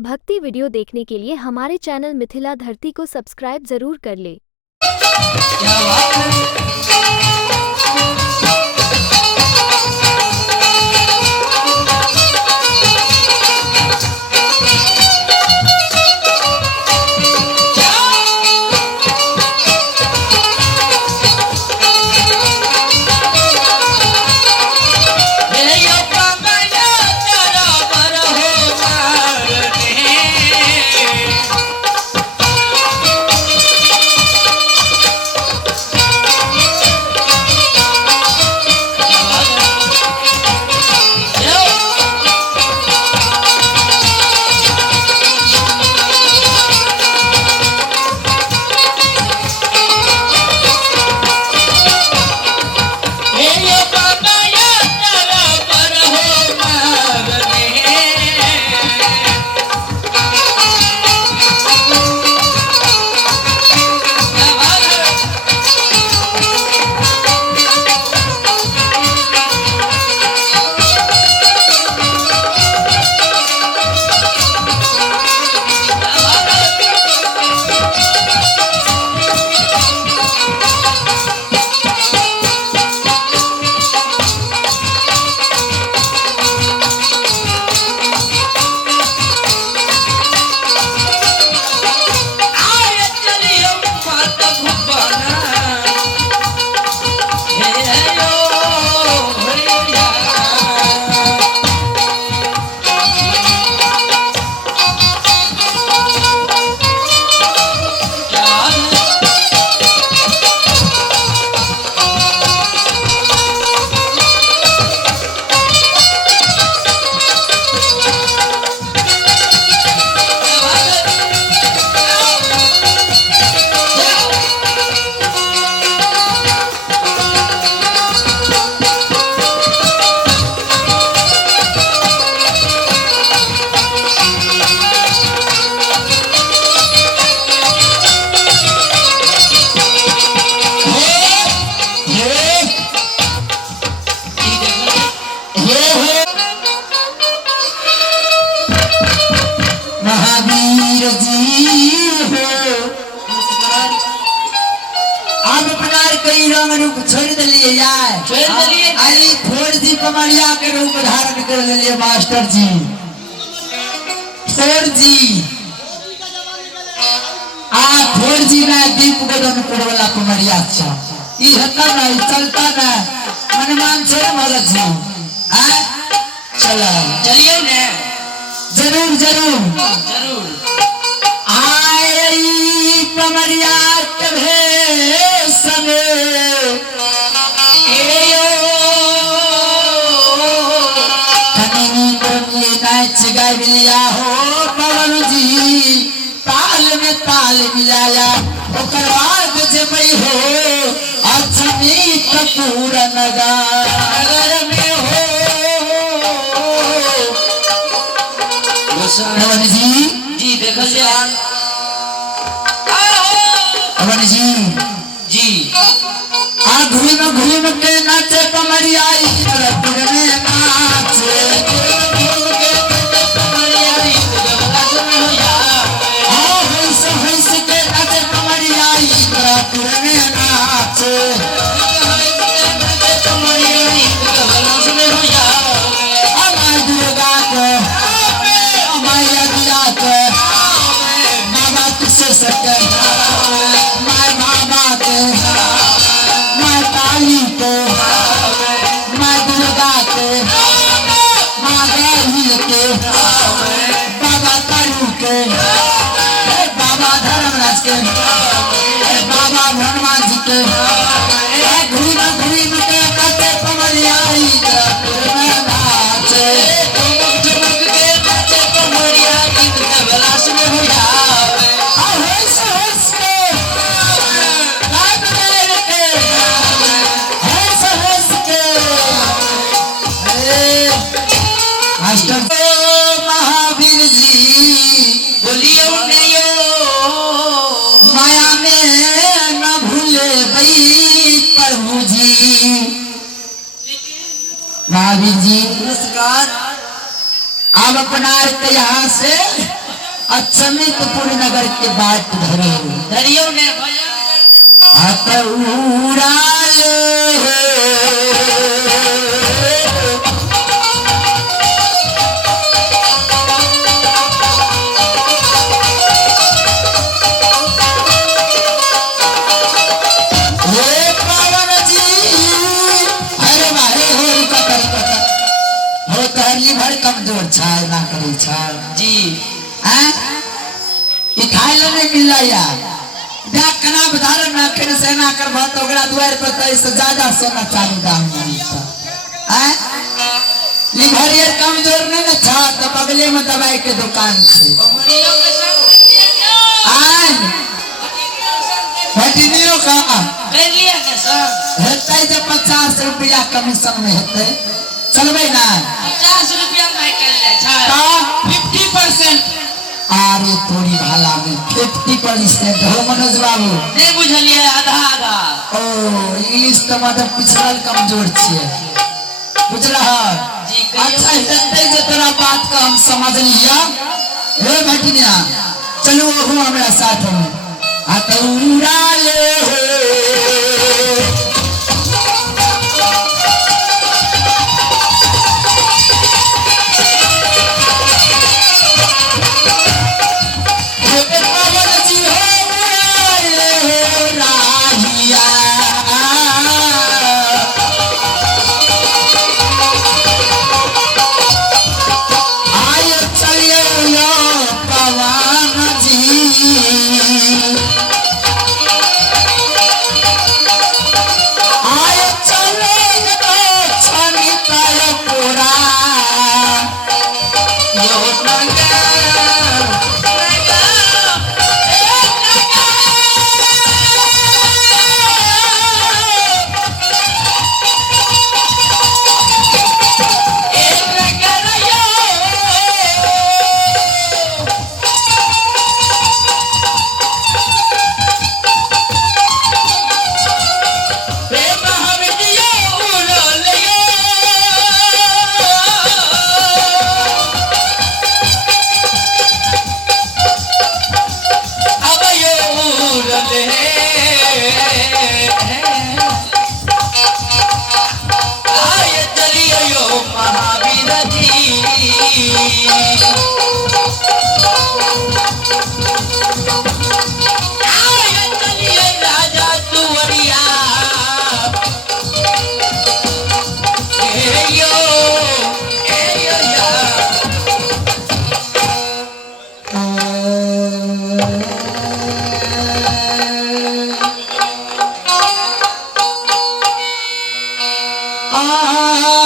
भक्ति वीडियो देखने के लिए हमारे चैनल मिथिला धरती को सब्सक्राइब जरूर कर ले। क्या बात है? महावीर जी हो आप प्रकार कई रंग रूप छोड़ दिलिए जाए आई फोड़ जी कमरिया के रूप धारण कर लिए मास्टर जी फोड़ जी फोड़ जी ना दीप गोदन करवला कमरिया अच्छा ई हता ना ई चलता ना मनमान से भगत जी चलो चलिए ना जरूर जरूर जरूर आई कमरिया कभे संगे नाच गाय लिया हो पवन जी ताल में ताल मिलाया ओकर बाद जबई हो अछनी कपूर नगर में हो पवन जी देखो पवन जी घूम के नाचे कमरिया में नाचे हंस के नाचे कमरिया में नाचे दुर्गा को मैया दिया को बाबा किसे सके माय बाबा के माय काली को माय दुर्गा के माँ गौरी के बाबा तारू के बाबा धर्मराज के बाबा हनुमान जी के घूम के नाचे कमरिया में नाचे महावीर जी बोलियो माया में न भूले भाई प्रभु जी महावीर जी नमस्कार। आप अपना यहाँ से अचमितपुर नगर के बाट धरियो ने अतउरा भर कमजोर छाय ना करे छाय जी हैं ई खाए लेने मिल या डाक कना बधार ना फिर सेना कर बात ओकरा द्वार पर तई से ज्यादा सोना चांदी दाम मिलता हैं लिभर ये कमजोर नहीं ना छा तो बगले में दवाई के दुकान से आज भटिनियों का कर लिया के सर हेतै जे 50 रुपया कमीशन में हेतै चलबै ना 50 रुपया में कर ले छा 50%। अरे तोरी भाला में 50% हो मनोज बाबू नहीं बुझलिए आधा आधा ओ इंग्लिश तो मतलब पिछड़ल कमजोर छिए बुझला जी अच्छा हेतै जे तोरा बात का हम समझ लिया हे भटिनिया चलो वो हमरा साथ में अतउरा ले आ